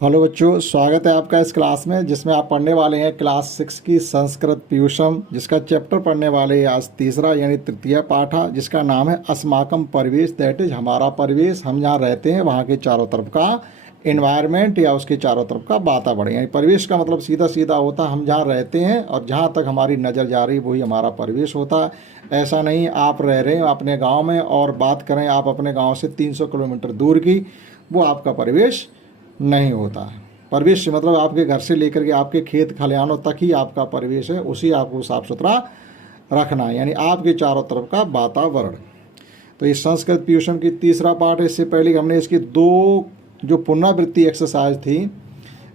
Hello बच्चों, स्वागत है आपका इस क्लास में जिसमें आप पढ़ने वाले हैं क्लास 6 की संस्कृत पीयूषम, जिसका चैप्टर पढ़ने वाले हैं आज तीसरा यानी तृतीय पाठ है, जिसका नाम है अस्माकम परिवेश। दैट इज हमारा परिवेश, हम जहाँ रहते हैं वहाँ के चारों तरफ का इन्वायरमेंट या उसके चारों तरफ का वातावरण। यानी परिवेश का मतलब सीधा सीधा होता है हम जहाँ रहते हैं और जहाँ तक हमारी नज़र जा रही वही हमारा परिवेश होता है। ऐसा नहीं आप रह रहे हैं अपने गाँव में और बात करें आप अपने गाँव से 300 किलोमीटर दूर की, वो आपका परिवेश नहीं होता है। परिवेश मतलब आपके घर से लेकर के आपके खेत खलिहानों तक ही आपका परिवेश है, उसी आपको साफ सुथरा रखना है, यानी आपके चारों तरफ का वातावरण। तो ये संस्कृत पीयूषम की तीसरा पार्ट है। इससे पहले हमने इसकी दो जो पुनरावृत्ति एक्सरसाइज थी,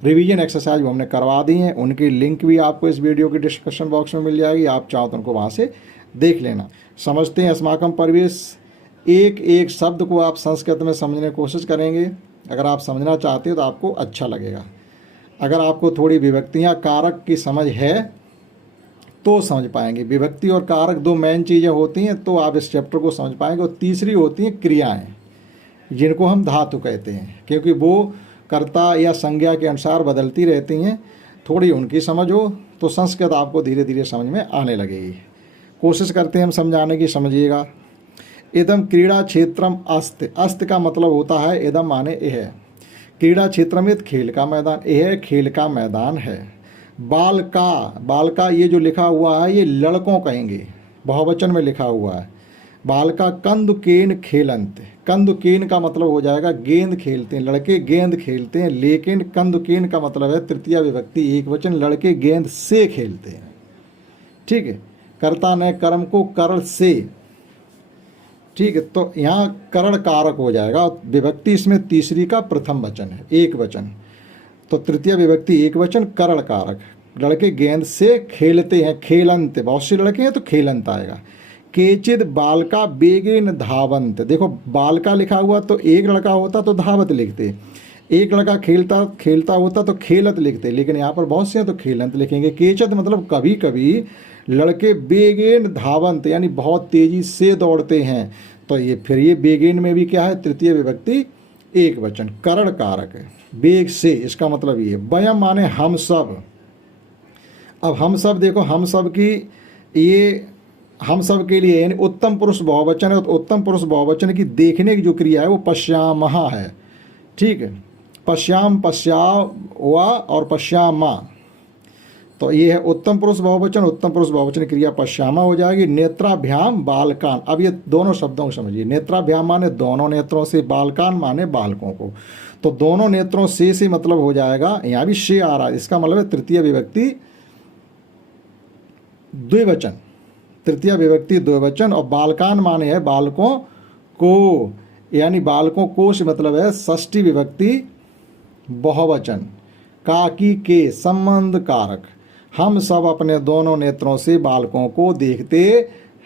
रिवीजन एक्सरसाइज, वो हमने करवा दी हैं। उनकी लिंक भी आपको इस वीडियो के डिस्क्रिप्शन बॉक्स में मिल जाएगी, आप चाहो तो उनको वहाँ से देख लेना। समझते हैं अस्माकम परिवेश। एक एक शब्द को आप संस्कृत में समझने की कोशिश करेंगे। अगर आप समझना चाहते हो तो आपको अच्छा लगेगा। अगर आपको थोड़ी विभक्तियाँ कारक की समझ है तो समझ पाएंगे। विभक्ति और कारक दो मेन चीज़ें होती हैं, तो आप इस चैप्टर को समझ पाएंगे। और तीसरी होती हैं क्रियाएं, जिनको हम धातु कहते हैं, क्योंकि वो कर्ता या संज्ञा के अनुसार बदलती रहती हैं। थोड़ी उनकी समझ हो तो संस्कृत आपको धीरे धीरे समझ में आने लगेगी। कोशिश करते हैं हम समझाने की, समझिएगा। इदम क्रीड़ा क्षेत्रम अस्त। अस्त का मतलब होता है इदम माने यह। क्रीड़ा क्षेत्र में खेल का मैदान, यह खेल का मैदान है। बालका, बालका ये जो लिखा हुआ है ये लड़कों कहेंगे, बहुवचन में लिखा हुआ है। बालका कंदुकेन खेलंत। कंदुकेन का मतलब हो जाएगा गेंद खेलते हैं, लड़के गेंद खेलते हैं। लेकिन कंदुकेन का मतलब है तृतीय विभक्ति एक वचन, लड़के गेंद से खेलते हैं। ठीक है, कर्ता ने कर्म को करण से, ठीक है, तो यहाँ करण कारक हो जाएगा। विभक्ति इसमें तीसरी का प्रथम वचन है, एक वचन, तो तृतीय विभक्ति एक वचन, करण कारक। लड़के गेंद से खेलते हैं, खेलंत, बहुत से लड़के हैं तो खेलंत आएगा। केचिद बालका बेगेन धावंत। देखो बालका लिखा हुआ तो एक लड़का होता तो धावत लिखते, एक लड़का खेलता होता तो खेलत लिखते, लेकिन यहाँ पर बहुत से हैं तो खेलंत लिखेंगे। केचिद मतलब कभी कभी लड़के बेगेन धावंत यानी बहुत तेजी से दौड़ते हैं, तो ये फिर ये बेगेन में भी क्या है, तृतीय विभक्ति एक वचन, करण कारक है। बेग से इसका मतलब ये। वयम माने हम सब। अब हम सब देखो, हम सब की ये हम सब के लिए यानी उत्तम पुरुष बहुवचन है, तो उत्तम पुरुष बहुवचन की देखने की जो क्रिया है वो पश्यामह है। ठीक है, पश्याम, पश्यावा और पश्यामा, तो ये है उत्तम पुरुष बहुवचन। उत्तम पुरुष बहुवचन क्रिया पश्यामा हो जाएगी। नेत्राभ्याम बालकान। अब ये दोनों शब्दों को समझिए। नेत्राभ्याम माने दोनों नेत्रों से, बालकान माने बालकों को। तो दोनों नेत्रों से मतलब हो जाएगा, यहाँ भी से आ रहा है, इसका मतलब है तृतीय विभक्ति द्विवचन, तृतीय विभक्ति द्विवचन। और बालकान माने है बालकों को, यानी बालकों को से मतलब है षष्ठी विभक्ति बहुवचन। काकी के संबंध कारक। हम सब अपने दोनों नेत्रों से बालकों को देखते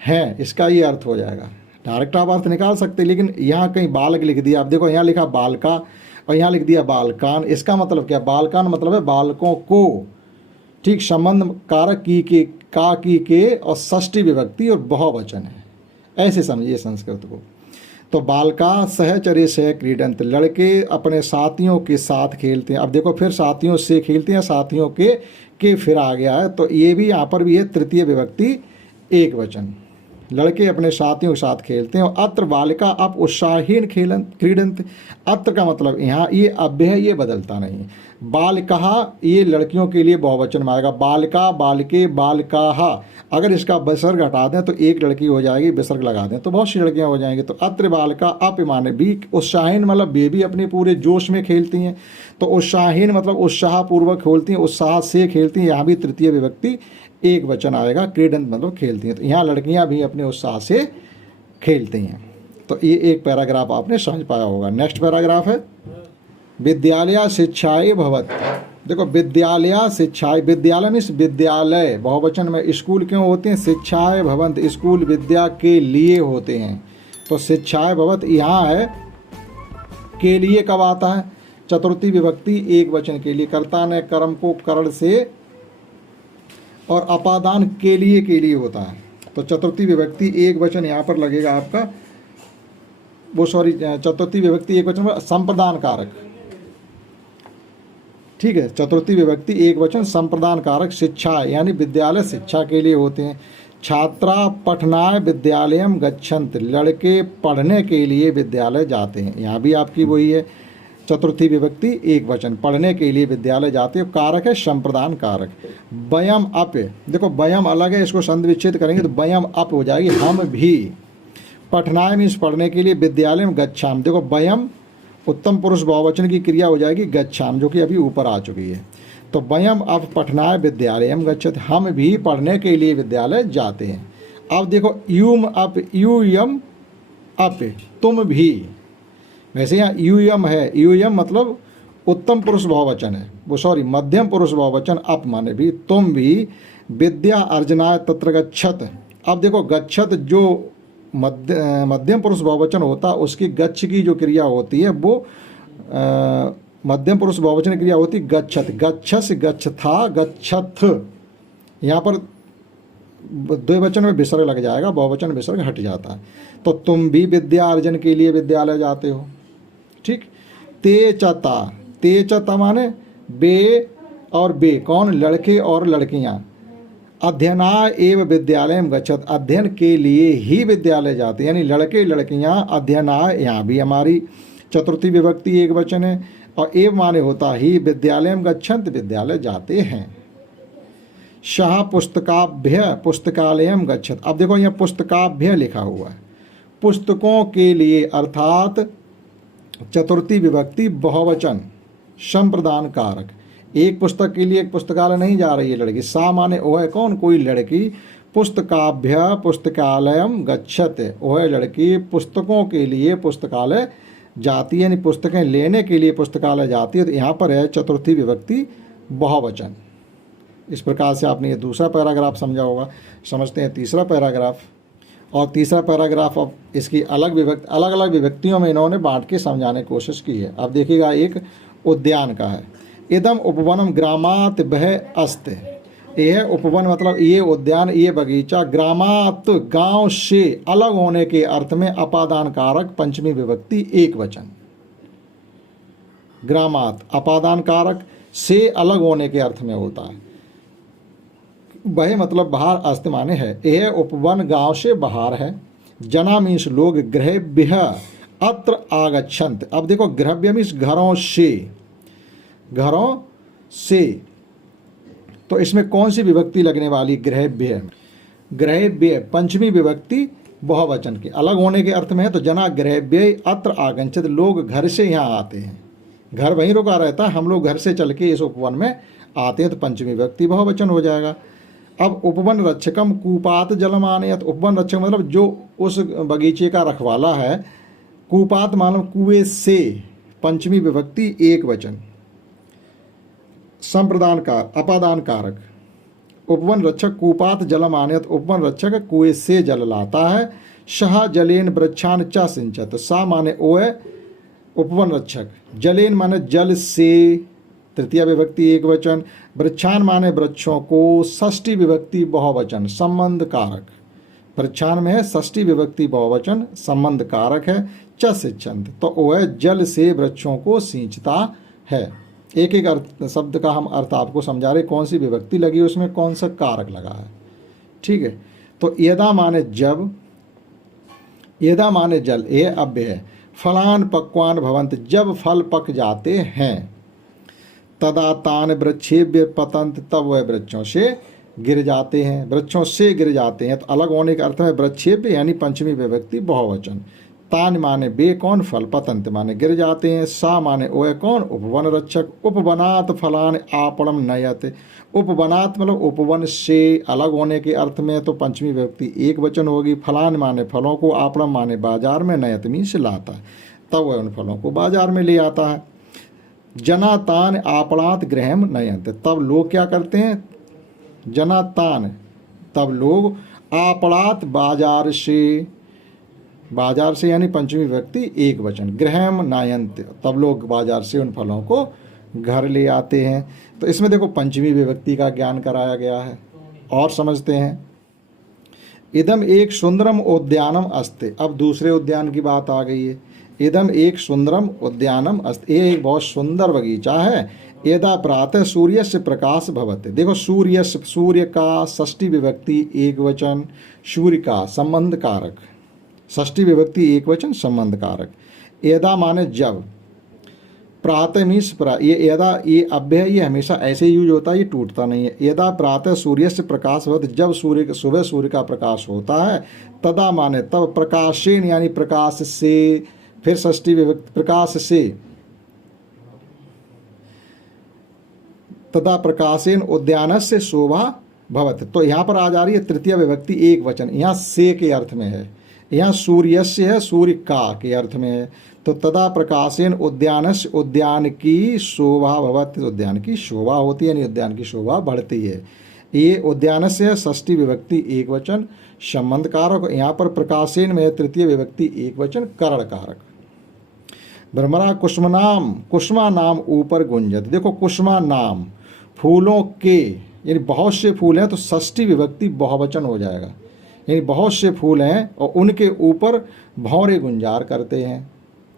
हैं, इसका ये अर्थ हो जाएगा। डायरेक्ट आप अर्थ निकाल सकते, लेकिन यहाँ कहीं बालक लिख दिया। आप देखो यहाँ लिखा बालका और यहाँ लिख दिया बालकान। इसका मतलब क्या, बालकान मतलब है बालकों को। ठीक, संबंध कारक की के, का की के और षष्ठी विभक्ति और बहुवचन है, ऐसे समझिए संस्कृत को। तो बालका सहचर्य से क्रीडंत, लड़के अपने साथियों के साथ खेलते हैं। अब देखो फिर साथियों से खेलते हैं, साथियों के फिर आ गया है, तो ये भी यहाँ पर भी है तृतीय विभक्ति एक वचन, लड़के अपने साथियों के साथ खेलते हैं। और अत्र बालिका अप उत्साहीन क्रीडंत। अत्र का मतलब यहाँ ये अभ्य है, ये बदलता नहीं। बालिका ये लड़कियों के लिए बहुवचन में आएगा, बालिका, बालिके, बालिकाहा। अगर इसका विसर्ग हटा दें तो एक लड़की हो जाएगी, विसर्ग लगा दें तो बहुत सी लड़कियां हो जाएंगी। तो अत्र बालिका अप माने भी उत्साहीन मतलब बेबी अपने पूरे जोश में खेलती हैं, तो उत्साहीन मतलब उत्साह पूर्वक खेलती हैं, उत्साह से खेलती हैं। यहाँ भी तृतीय विभक्ति एक वचन आएगा, क्रीडंत मतलब खेलती हैं, तो यहाँ लड़कियाँ भी अपने उत्साह से खेलती हैं। तो ये एक पैराग्राफ आपने समझ पाया होगा। नेक्स्ट पैराग्राफ है विद्यालय शिक्षाए भवत। देखो विद्यालय शिक्षाए, विद्यालय मीन्स विद्यालय, बहुवचन में स्कूल क्यों होते हैं, शिक्षाए भवंत, स्कूल विद्या के लिए होते हैं। तो शिक्षाए भवत यहाँ है, के लिए कब आता है, चतुर्थी विभक्ति एक वचन के लिए। कर्ता ने कर्म को करण से और अपादान के लिए होता है, तो चतुर्थी विभक्ति एक वचन यहाँ पर लगेगा आपका, वो सॉरी चतुर्थी विभक्ति एक वचन में संप्रदान कारक। ठीक है। चतुर्थी विभक्ति एक वचन संप्रदान कारक शिक्षा यानी विद्यालय शिक्षा के लिए होते हैं। छात्रा पठनाय विद्यालयम गच्छन्ति, लड़के पढ़ने के लिए विद्यालय जाते हैं। यहाँ भी आपकी वही है, चतुर्थी विभक्ति एक वचन, पढ़ने के लिए विद्यालय जाते हैं। कारक है संप्रदान कारक। वयम अप, देखो वयम अलग है, इसको संधि विच्छेद करेंगे तो वयम अप हो जाएगी, हम भी। पठनाय मीन्स पढ़ने के लिए, विद्यालय में गच्छाम, देखो वयम उत्तम पुरुष बहुवचन की क्रिया हो जाएगी गच्छाम, जो कि अभी ऊपर आ चुकी है। तो वयम अब पठनाय विद्यालयम गच्छत, हम भी पढ़ने के लिए विद्यालय जाते हैं। अब देखो यूम अप, यूयम अप, तुम भी। वैसे यहाँ यूयम है, यूयम मतलब उत्तम पुरुष बहुवचन है, वो सॉरी मध्यम पुरुष बहुवचन, अप माने भी, तुम भी। विद्या अर्जनाय तत्र गच्छत, अब देखो गच्छत जो मध्यम पुरुष बहुवचन होता, उसकी गच्छ की जो क्रिया होती है वो मध्यम पुरुष बहुवचन क्रिया होती गच्छत, गच्छस गच्छथा गच्छथ। यहाँ पर द्विवचन में विसर्ग लग जाएगा, बहुवचन विसर्ग हट जाता है। तो तुम भी विद्या अर्जन के लिए विद्यालय जाते हो, ठीक। तेचता, तेचता माने बे और बे, कौन, लड़के और लड़कियां। अध्ययनाय एवं विद्यालय में गच्छत, अध्ययन के लिए ही विद्यालय जाते, यानी लड़के लड़कियां अध्ययनाय, यहाँ भी हमारी चतुर्थी विभक्ति एक वचन है, और एव माने होता ही विद्यालय में गच्छन्त, विद्यालय जाते हैं। शाह पुस्तकाभ्य पुस्तकालयम गच्छत, अब देखो यहाँ पुस्तकाभ्य लिखा हुआ है, पुस्तकों के लिए, अर्थात चतुर्थी विभक्ति बहुवचन संप्रदान कारक। एक पुस्तक के लिए एक पुस्तकालय नहीं जा रही है लड़की, सा माने वो है कौन, कोई लड़की। पुस्तकाभ्य पुस्तकालयम गच्छत, वो है लड़की पुस्तकों के लिए पुस्तकालय जाती है, यानी पुस्तकें लेने के लिए पुस्तकालय जाती है। तो यहाँ पर है चतुर्थी विभक्ति बहुवचन। इस प्रकार से आपने ये दूसरा पैराग्राफ समझा होगा। समझते हैं तीसरा पैराग्राफ। और तीसरा पैराग्राफ अब इसकी अलग अलग विभक्तियों में इन्होंने बांट के समझाने की कोशिश की है। अब देखिएगा, एक उद्यान का है, इदम उपवनम ग्रामात बह अस्ते, यह उपवन मतलब ये उद्यान, ये बगीचा, ग्रामात गांव से अलग होने के अर्थ में अपादान कारक पंचमी विभक्ति एक वचन। ग्रामात अपादान कारक, से अलग होने के अर्थ में होता है। बह मतलब बाहर, अस्त माने है, यह उपवन गांव से बाहर है। जना मीन्स लोग, गृहभ्य अत्र आगच्छन्त, अब देखो गृहभ्य मीन्स घरों से, घरों से, तो इसमें कौन सी विभक्ति लगने वाली, गृहभ्य। गृहभ्य पंचमी विभक्ति बहुवचन की, अलग होने के अर्थ में है। तो जना गृहभ्य अत्र आगच्छन्त, लोग घर से यहाँ आते हैं, घर वहीं रुका रहता है, हम लोग घर से चल के इस उपवन में आते हैं, तो पंचमी विभक्ति बहुवचन हो जाएगा। अब उपवन रक्षकम कूपात जलम आनयत, उपवन रक्षक मतलब जो उस बगीचे का रखवाला है, कूपात मानव कुएं से, पंचमी विभक्ति एक वचन। संप्रदान कार अपादान कारक, उपवन रक्षक कूपात जलम आनयत, उपवन रक्षक कुएं से जल लाता है। शह जलेन वृक्षान च सिंचत, सा माने ओ है उपवन रक्षक, जलेन माने जल से, तृतीय विभक्ति एक वचन। वृक्षान माने वृक्षों को, षष्ठी विभक्ति बहुवचन संबंध कारक। वृक्षान में है षष्ठी विभक्ति बहुवचन संबंध कारक है। च सिंचत, तो वो है जल से वृक्षों को सींचता है। एक एक अर्थ शब्द का हम अर्थ आपको समझा रहे, कौन सी विभक्ति लगी उसमें कौन सा कारक लगा है, ठीक है। तो यदा माने जब, यदा माने जल, ये अव्यय है। फलान पक्वान भवंत, जब फल पक जाते हैं। तदा तान वृक्षेभ्य पतंत, तब वह वृक्षों से गिर जाते हैं, वृक्षों से गिर जाते हैं। तो अलग होने के अर्थ में वृक्षेभ्य यानी पंचमी विभक्ति बहुवचन। तान माने बे कौन, फल, पतंत माने गिर जाते हैं। सा माने ओए कौन, उपवन रक्षक। उपवनात फलान आपणम नयत, उपवनात मतलब उपवन से अलग होने के अर्थ में, तो पंचमी विभक्ति एक वचन होगी। फलान माने फलों को, आपणम माने बाजार में, नयत मीन्स लाता है, तब वह उन फलों को बाजार में ले आता है। जना तान आपणात गृहम नयंत, तब लोग क्या करते हैं, जना तान तब लोग, आपणात बाजार से, बाजार से यानी पंचमी विभक्ति एक वचन। गृहम नयंत, तब लोग बाजार से उन फलों को घर ले आते हैं। तो इसमें देखो पंचमी विभक्ति का ज्ञान कराया गया है। और समझते हैं, इदम एक सुंदरम उद्यानम अस्ते, अब दूसरे उद्यान की बात आ गई है। इदम एक सुंदरम उद्यानम अस्ते, ये एक बहुत सुंदर बगीचा है। यदा प्रातः सूर्यस्य प्रकाश भवति। देखो सूर्यस्य, सूर्य का षष्ठी विभक्ति एक वचन, सूर्य का संबंध कारक, षष्ठी विभक्ति एक वचन संबंध कारक। यदा माने जब, प्रातः मीन्स ये यदा, ये अव्यय, ये हमेशा ऐसे यूज होता है, ये टूटता नहीं है। यदा प्रातः सूर्य से प्रकाश होता, जब सूर्य, सुबह सूर्य का प्रकाश होता है, तदा माने तब, प्रकाशेन यानी प्रकाश से, फिर षष्ठी विभक्ति प्रकाश से, तदा प्रकाशेन उद्यानस्य शोभा भवति। तो यहाँ पर आ जा रही है तृतीय विभक्ति एक वचन, यहाँ से के अर्थ में है, यहाँ सूर्यस्य है, सूर्य का के अर्थ में है। तो तदा प्रकाशेन उद्यानस्य, उद्यान की शोभा भवति, उद्यान की शोभा होती है, यानी उद्यान की शोभा बढ़ती है। ये उद्यानस्य है षष्ठी विभक्ति एक वचन संबंध कारक, यहाँ पर प्रकाशेन में तृतीय विभक्ति एक वचन करण कारक। भ्रमरा कुसुमनाम, कुसुमा नाम ऊपर गुंजत। देखो कुसुमा नाम, फूलों के, यानी बहुत से फूल हैं तो षष्ठी विभक्ति बहुवचन हो जाएगा, यानी बहुत से फूल हैं और उनके ऊपर भौरे गुंजार करते हैं।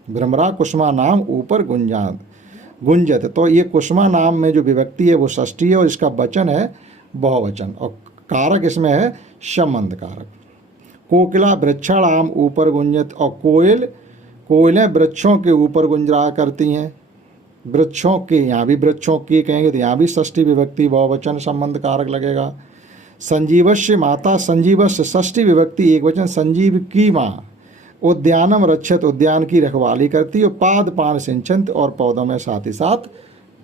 भ्रमरा कुसुमा नाम ऊपर गुंजत, तो ये कुसुमा नाम में जो विभक्ति है वो षष्ठी है और इसका वचन है बहुवचन, और कारक इसमें है संबंध कारक। कोकिला वृक्षाणाम ऊपर गुंजत, और कोयलें वृक्षों के ऊपर गुंजरा करती हैं। वृक्षों के, यहाँ भी वृक्षों के कहेंगे तो यहाँ भी षष्ठी विभक्ति बहुवचन संबंध कारक लगेगा। संजीवस्य माता, संजीवस्य षष्ठी विभक्ति एक वचन, संजीव की माँ। उद्यानम रक्षत, उद्यान की रखवाली करती है। पाद पान सिंचंत, और पौधों में साथ ही साथ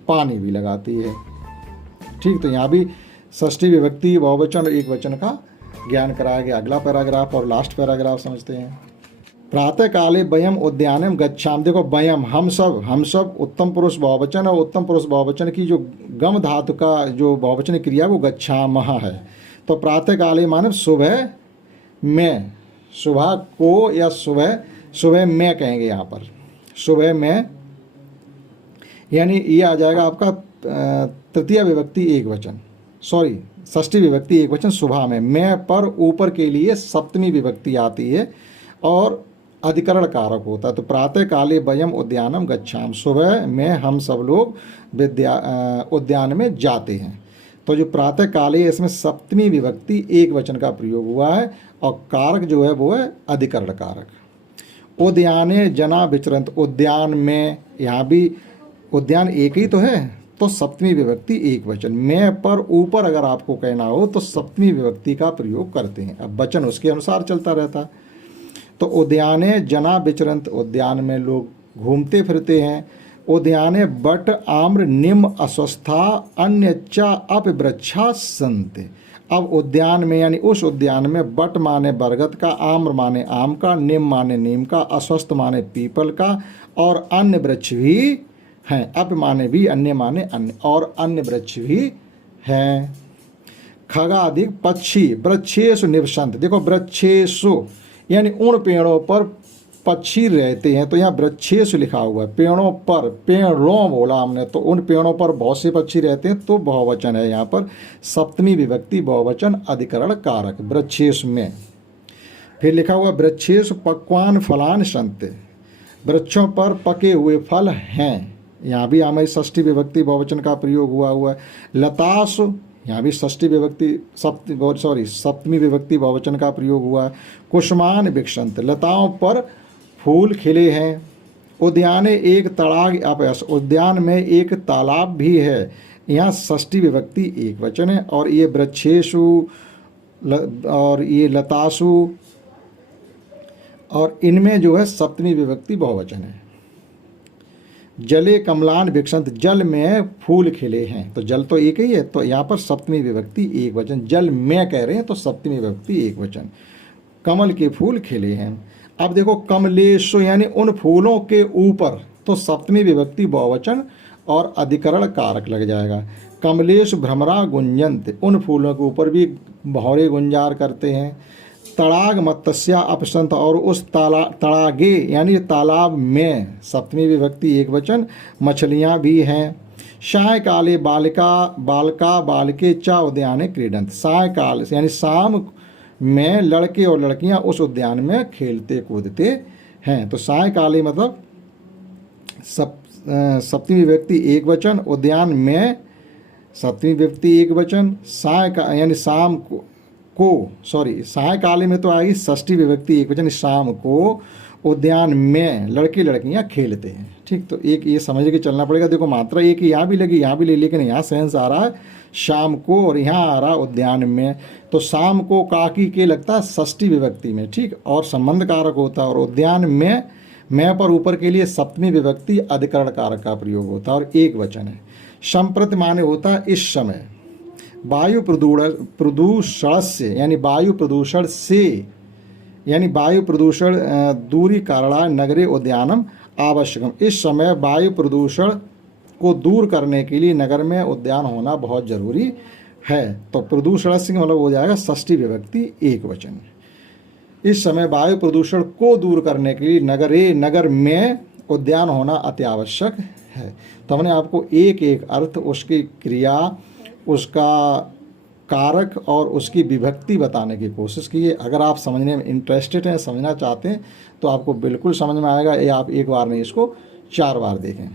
पानी भी लगाती है। ठीक, तो यहाँ भी षष्ठी विभक्ति बहुवचन और एक वचन का ज्ञान कराया गया। अगला पैराग्राफ और लास्ट पैराग्राफ समझते हैं। प्रातः काले वयम उद्यानम गच्छाम। देखो वयम, हम सब उत्तम पुरुष बहुवचन, और उत्तम पुरुष बहुवचन की जो गम धातु का जो बहुवचन क्रिया वो गच्छामः है। तो प्रातः काले माने सुबह में, सुबह को या सुबह में कहेंगे यहाँ पर, सुबह में, यानी ये आ जाएगा आपका तृतीय विभक्ति एक वचन, सॉरी षष्ठी विभक्ति एक वचन सुबह में। मैं पर ऊपर के लिए सप्तमी विभक्ति आती है और अधिकरण कारक होता है। तो प्रातः काले वयम उद्यानम गच्छाम, सुबह में हम सब लोग उद्यान में जाते हैं। तो जो प्रातः काले इसमें सप्तमी विभक्ति एक वचन का प्रयोग हुआ है और कारक जो है वो है अधिकरण कारक। उद्याने जना विचरंत, उद्यान में, यहाँ भी उद्यान एक ही तो है, तो सप्तमी विभक्ति एक वचन। मैं पर ऊपर अगर आपको कहना हो तो सप्तमी विभक्ति का प्रयोग करते हैं, अब वचन उसके अनुसार चलता रहता है। तो उद्याने जना विचरंत, उद्यान में लोग घूमते फिरते हैं। उद्याने बट आम्र निम्न अस्वस्था अन्य च अप वृक्षा संत। अब उद्यान में यानी उस उद्यान में बट माने बरगद का, आम्र माने आम का, निम माने नीम का, अस्वस्थ माने पीपल का, और अन्य वृक्ष भी हैं। अप माने भी, अन्य माने अन्य, और अन्य वृक्ष भी हैं। खगाधिक पक्षी वृक्षेषु निवसंत। देखो वृक्षेषु यानी उन पेड़ों पर पक्षी रहते हैं, तो यहाँ वृक्षेषु लिखा हुआ है, पेड़ों पर, पेड़ों बोला हमने, तो उन पेड़ों पर बहुत से पक्षी रहते हैं, तो बहुवचन है यहाँ पर सप्तमी विभक्ति बहुवचन अधिकरण कारक वृक्षेषु में। फिर लिखा हुआ वृक्षेषु पक्वान फलान संत, वृक्षों पर पके हुए फल हैं, यहाँ भी हमें षष्ठी विभक्ति बहुवचन का प्रयोग हुआ है। लतासु, यहाँ भी षष्ठी विभक्ति सप्तमी विभक्ति बहुवचन का प्रयोग हुआ है। कुसुमान विक्षंत, लताओं पर फूल खिले हैं। उद्याने एक तड़ाग अपयस, उद्यान में एक तालाब भी है, यहाँ षष्ठी विभक्ति एक वचन है। और ये वृक्षेषु और ये लतासु, और इनमें जो है सप्तमी विभक्ति बहुवचन है। जले कमलान विक्षंत, जल में फूल खिले हैं, तो जल तो एक ही है, तो यहाँ पर सप्तमी विभक्ति एक वचन। जल में कह रहे हैं तो सप्तमी विभक्ति एक वचन। कमल के फूल खिले हैं। अब देखो कमलेशु यानी उन फूलों के ऊपर, तो सप्तमी विभक्ति बहुवचन और अधिकरण कारक लग जाएगा। कमलेश भ्रमरा गुंजंत, उन फूलों के ऊपर भी भौरे गुंजार करते हैं। तड़ाग मत्स्या अपसंत, और उस तड़ागे यानी तालाब में, सप्तमी विभक्ति एक वचन, मछलियाँ भी हैं। सायकाले बालका बालके चा उद्याने क्रीडंत, सायकाल यानी शाम में लड़के और लड़कियां उस उद्यान में खेलते कूदते हैं। तो सायकाले मतलब सप्तमी विभक्ति एक वचन, उद्यान में सप्तमी विभक्ति एक वचन, साय का यानी शाम को सायकाले में तो आएगी षष्ठी विभक्ति एक वचन, शाम को उद्यान में लड़के लड़कियां खेलते हैं। ठीक, तो एक ये समझ के चलना पड़ेगा। देखो मात्रा एक यहाँ भी लगी, यहाँ भी ले, लेकिन यहाँ सेंस आ रहा है शाम को और यहाँ आ रहा उद्यान में। तो शाम को काकी के लगता है षष्ठी विभक्ति में, ठीक, और संबंध कारक होता है। और उद्यान में मैं पर ऊपर के लिए सप्तमी विभक्ति अधिकरण कारक का प्रयोग होता है और एक वचन है। संप्रति माने होता है इस समय। वायु प्रदूषण से यानी वायु प्रदूषण से यानी वायु प्रदूषण दूरी कारणाय नगरे उद्यानम आवश्यकम। इस समय वायु प्रदूषण को दूर करने के लिए नगर में उद्यान होना बहुत जरूरी है। तो प्रदूषण से मतलब हो जाएगा षष्ठी विभक्ति एक वचन। इस समय वायु प्रदूषण को दूर करने के लिए नगर में उद्यान होना अति आवश्यक है। तो हमने आपको एक एक अर्थ, उसकी क्रिया, उसका कारक और उसकी विभक्ति बताने की कोशिश की है। अगर आप समझने में इंटरेस्टेड हैं, समझना चाहते हैं, तो आपको बिल्कुल समझ में आएगा। ये आप एक बार नहीं, इसको 4 बार देखें।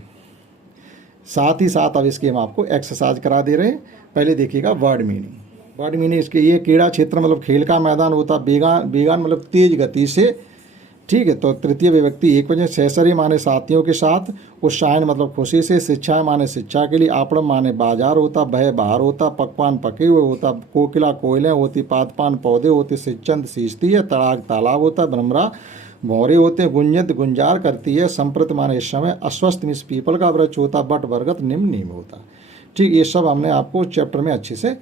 साथ ही साथ अब इसकी हम आपको एक्सरसाइज करा दे रहे हैं। पहले देखिएगा वर्ड मीनिंग। वर्ड मीनिंग इसके ये क्रीड़ा क्षेत्र मतलब खेल का मैदान होता, बेगान मतलब तेज गति से, ठीक है। तो तृतीय विभक्ति एक वचन, सहसरी माने साथियों के साथ, उत्साहन मतलब खुशी से, शिक्षा माने शिक्षा के लिए, आपड़म माने बाजार होता, बह बाहर होता, पकवान पके हुए होता, कोकिला कोयलें होती, पादपान पौधे होते, सिंचन सींचती है, तड़ाग तालाब होता, भ्रमरा भौरे होते हैं, गुंजत गुंजार करती है, संप्रत माने इस समय, अस्वस्थ मिस पीपल का वृक्ष होता, बट बरगद निम नीम होता। ठीक, ये सब हमने आपको चैप्टर में अच्छे से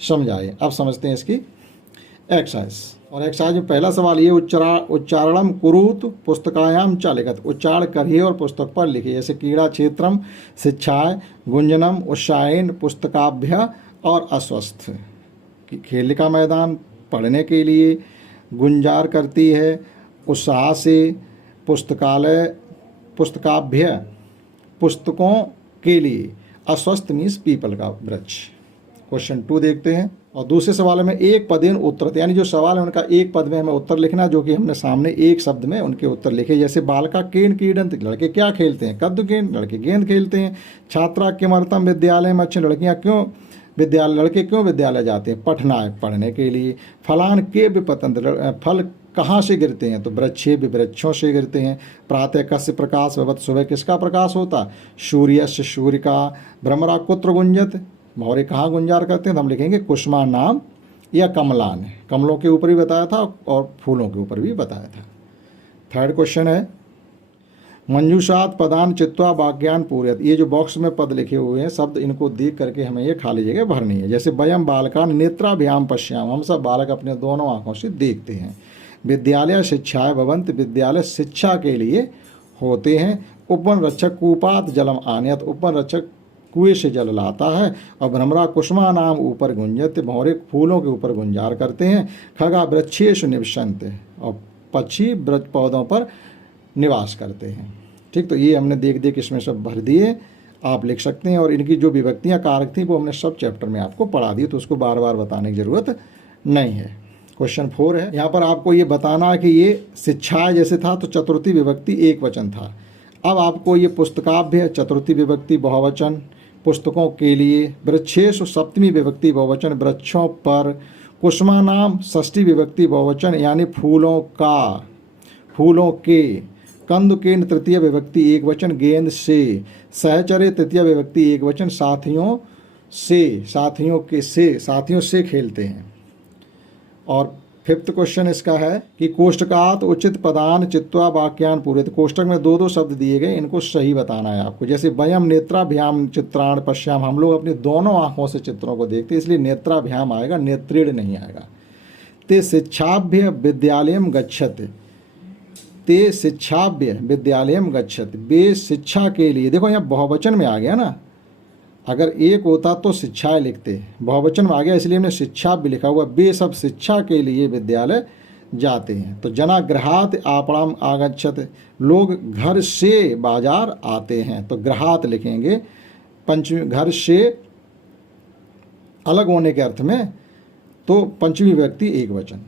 समझाए। अब समझते हैं इसकी एक्सरसाइज। और एक्सरसाइज में पहला सवाल ये, उच्चारणम कुरुत पुस्तकायाम च लिखत। उच्चारण करिए और पुस्तक पर लिखिए। जैसे क्रीड़ा क्षेत्रम शिक्षाएं, गुंजनम उत्साहन, पुस्तकाभ्य और अस्वस्थ खेल का मैदान पढ़ने के लिए, गुंजार करती है उत्साह से, पुस्तकालय पुस्तकाभ्य पुस्तकों के लिए, अस्वस्थ मीन्स पीपल का वृक्ष। क्वेश्चन 2 देखते हैं। और दूसरे सवाल में एक पदेन उत्तर, यानी जो सवाल है उनका एक पद में हमें उत्तर लिखना, जो कि हमने सामने एक शब्द में उनके उत्तर लिखे। जैसे बालका केन क्रीडन, लड़के क्या खेलते हैं, कद्दू गेंद, लड़के गेंद खेलते हैं। छात्रा किमर्थम विद्यालय में अच्छे, लड़कियां क्यों विद्यालय, लड़के क्यों विद्यालय जाते हैं, पठनाय पढ़ने के लिए। फलान के विपतंत्र, फल कहाँ से गिरते हैं, तो वृक्षे वृक्षों से गिरते हैं। प्रातः कस्य प्रकाश भवत, सुबह किसका प्रकाश होता, सूर्य से, सूर्य का। भ्रमरा कुत्र गुंजत, भौरे कहाँ गुंजार करते हैं, तो हम लिखेंगे कुसुमा नाम या कमलान। कमलों के ऊपर भी बताया था और फूलों के ऊपर भी बताया था। थर्ड क्वेश्चन है, मंजूषात पदान चित्वा वाक्यान पूरयत। ये जो बॉक्स में पद लिखे हुए हैं शब्द, इनको देख करके हमें ये खाली जगह भरनी है। जैसे वयम बालकान नेत्राभ्याम पश्याम, हम सब बालक अपने दोनों आंखों से देखते हैं। विद्यालय शिक्षाएं भवंत, विद्यालय शिक्षा के लिए होते हैं। उपवन रक्षक कूपात जलम आनयत, उपवन रक्षक कुएं से जल लाता है। और भ्रमरा कुसुमा नाम ऊपर गुंजत, भौरे फूलों के ऊपर गुंजार करते हैं। खगा वृक्षेश निवसंत, और पक्षी वृक्ष पौधों पर निवास करते हैं। ठीक, तो ये हमने देख देख इसमें सब भर दिए, आप लिख सकते हैं। और इनकी जो विभक्तियाँ कारक थी वो हमने सब चैप्टर में आपको पढ़ा दी, तो उसको बार बार बताने की ज़रूरत नहीं है। क्वेश्चन 4 है, यहाँ पर आपको ये बताना है कि ये शिक्षा जैसे था तो चतुर्थी विभक्ति एक वचन था। अब आपको ये पुस्तकाभ्य चतुर्थी विभक्ति बहुवचन, पुस्तकों के लिए। वृक्षेश सप्तमी विभक्ति बहुवचन, वृक्षों पर। कुसुमा नाम षष्ठी विभक्ति बहुवचन यानी फूलों का, फूलों के। कंदुकेन तृतीय विभक्ति एक वचन, गेंद से। सहचरे तृतीय विभक्ति एक वचन, साथियों से, साथियों के से, साथियों से खेलते हैं। और 5th क्वेश्चन इसका है कि कोष्टकात उचित पदान चित्वा वाक्यान पूरित। कोष्टक में 2-2 शब्द दिए गए, इनको सही बताना है आपको। जैसे वयम नेत्राभ्याम चित्राण पश्याम, हम लोग अपनी दोनों आंखों से चित्रों को देखते हैं, इसलिए नेत्राभ्याम आएगा, नेत्रीण नहीं आएगा। ते शिक्षाभ्य विद्यालयम गच्छत, ते शिक्षाभ्य विद्यालयम गच्छत, वे शिक्षा के लिए। देखो यहाँ बहुवचन में आ गया ना, अगर एक होता तो शिक्षाएं लिखते, बहुवचन में आ गया इसलिए हमने शिक्षा भी लिखा हुआ। वे सब शिक्षा के लिए विद्यालय जाते हैं। तो जना ग्रहात आपणाम आगच्छत, लोग घर से बाजार आते हैं, तो ग्रहात लिखेंगे पंचमी, घर से अलग होने के अर्थ में, तो पंचमी व्यक्ति एक वचन,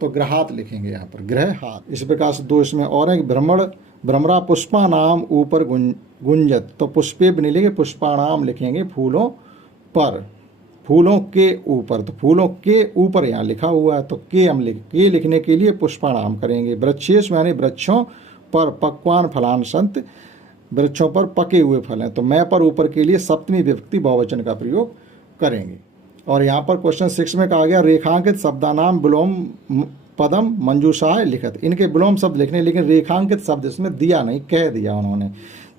तो ग्रहात लिखेंगे यहाँ पर, ग्रह हाथ। इस प्रकार से 2 इसमें और है, भ्रमण भ्रमरा पुष्पानाम ऊपर गुंजत, तो पुष्पे भी नहीं लिखेंगे, पुष्पानाम लिखेंगे, फूलों पर, फूलों के ऊपर, तो फूलों के ऊपर यहाँ लिखा हुआ है तो के हम के लिखने के लिए पुष्पानाम करेंगे। वृक्षेश यानी वृक्षों पर, पक्वान फलान संत, वृक्षों पर पके हुए फल हैं, तो मैं पर ऊपर के लिए सप्तमी विभक्ति बहुवचन का प्रयोग करेंगे। और यहाँ पर क्वेश्चन 6 में कहा गया रेखांकित शब्दानाम विलोम पदम मंजूषाय लिखत, इनके विलोम शब्द लिखने, लेकिन रेखांकित शब्द इसमें दिया नहीं, कह दिया उन्होंने।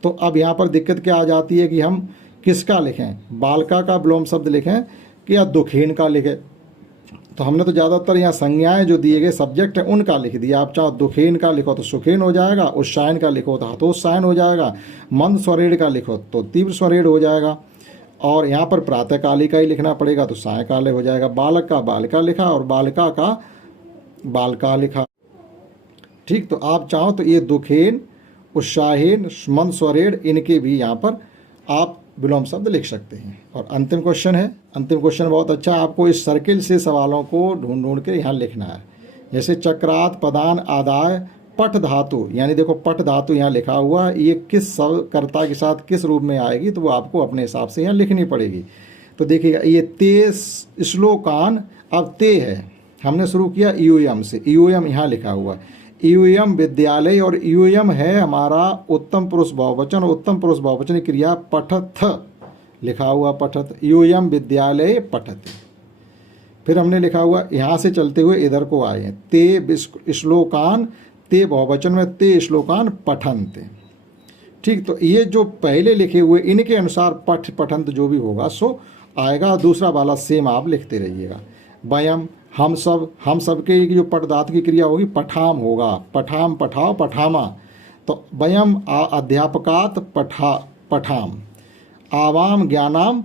तो अब यहाँ पर दिक्कत क्या आ जाती है कि हम किसका लिखें, बालका का विलोम शब्द लिखें कि या दुखेन का लिखें। तो हमने तो ज़्यादातर यहाँ संज्ञाएं जो दिए गए सब्जेक्ट हैं उनका लिख दिया। आप चाहो दुखेन का लिखो तो सुखेन हो जाएगा, उत्सायन का लिखो तो हतोत्सायन हो जाएगा, मंद स्वरेण का लिखो तो तीव्र स्वरेण हो जाएगा, और यहाँ पर प्रातःकाली का ही लिखना पड़ेगा तो सायकाले हो जाएगा। बालक का बालिका लिखा और बालिका का बालका लिखा। ठीक, तो आप चाहो तो ये दुखेन, उत्साहीन, मंद स्वरेण इनके भी यहाँ पर आप विलोम शब्द लिख सकते हैं। और अंतिम क्वेश्चन है, अंतिम क्वेश्चन बहुत अच्छा है, आपको इस सर्किल से सवालों को ढूंढ के यहाँ लिखना है। जैसे चक्रात पदान आदाय पठ धातु, यानी देखो पठ धातु यहाँ लिखा हुआ है, ये किस कर्ता के साथ किस रूप में आएगी तो वो आपको अपने हिसाब से यहाँ लिखनी पड़ेगी। तो देखिएगा ये ते श्लोकान, अब ते है, हमने शुरू किया यूएम से, यूएम यहाँ लिखा हुआ है, यूएम विद्यालय, और यूएम है हमारा उत्तम पुरुष बहुवचन, उत्तम पुरुष बहुवचन क्रिया पठथ लिखा हुआ, पठत, यूएम विद्यालय पठत। फिर हमने लिखा हुआ यहाँ से चलते हुए इधर को आए हैं, ते श्लोकान, ते बहुवचन में ते श्लोकान पठंत। ठीक, तो ये जो पहले लिखे हुए इनके अनुसार पठ पठंत जो भी होगा सो आएगा, दूसरा वाला सेम आप लिखते रहिएगा। वयम हम सब के जो पठदात की क्रिया होगी पठाम होगा, पठाम पठाओ पठामा, तो वयम अध्यापकात पठाम, आवाम ज्ञानाम,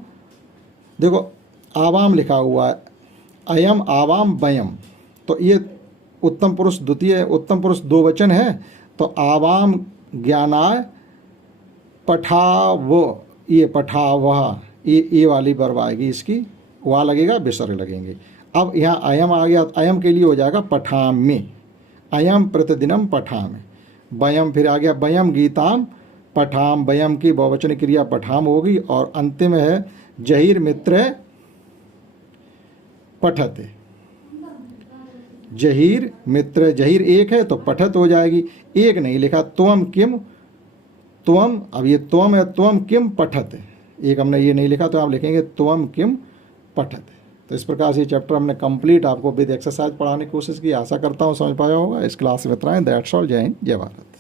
देखो आवाम लिखा हुआ है, अयम आवाम वयम, तो ये उत्तम पुरुष द्वितीय, उत्तम पुरुष दो वचन है, तो आवाम ज्ञानाय पठाव, ये पठावह, ये वाली वर्ब आएगी, इसकी वहाँ लगेगा, विसर्ग लगेंगे। अब यहाँ अयम आ गया, अयम के लिए हो जाएगा पठामि, अयम प्रतिदिनम पठामि, वयम फिर आ गया वयम गीताम पठाम, वयम की बहुवचन क्रिया पठाम होगी, और अंतिम है जहीर मित्र पठते, जहीर मित्र, जहीर एक है तो पठत हो जाएगी, एक नहीं लिखा, त्वम किम, त्वम, अब ये त्वम है, त्वम किम पठत, एक हमने ये नहीं लिखा तो आप लिखेंगे त्वम किम पठत। तो इस प्रकार से चैप्टर हमने कंप्लीट आपको विद एक्सरसाइज पढ़ाने की कोशिश की, आशा करता हूँ समझ पाया होगा। इस क्लास में इतना ही, दैट्स ऑल, जय हिंद जय भारत।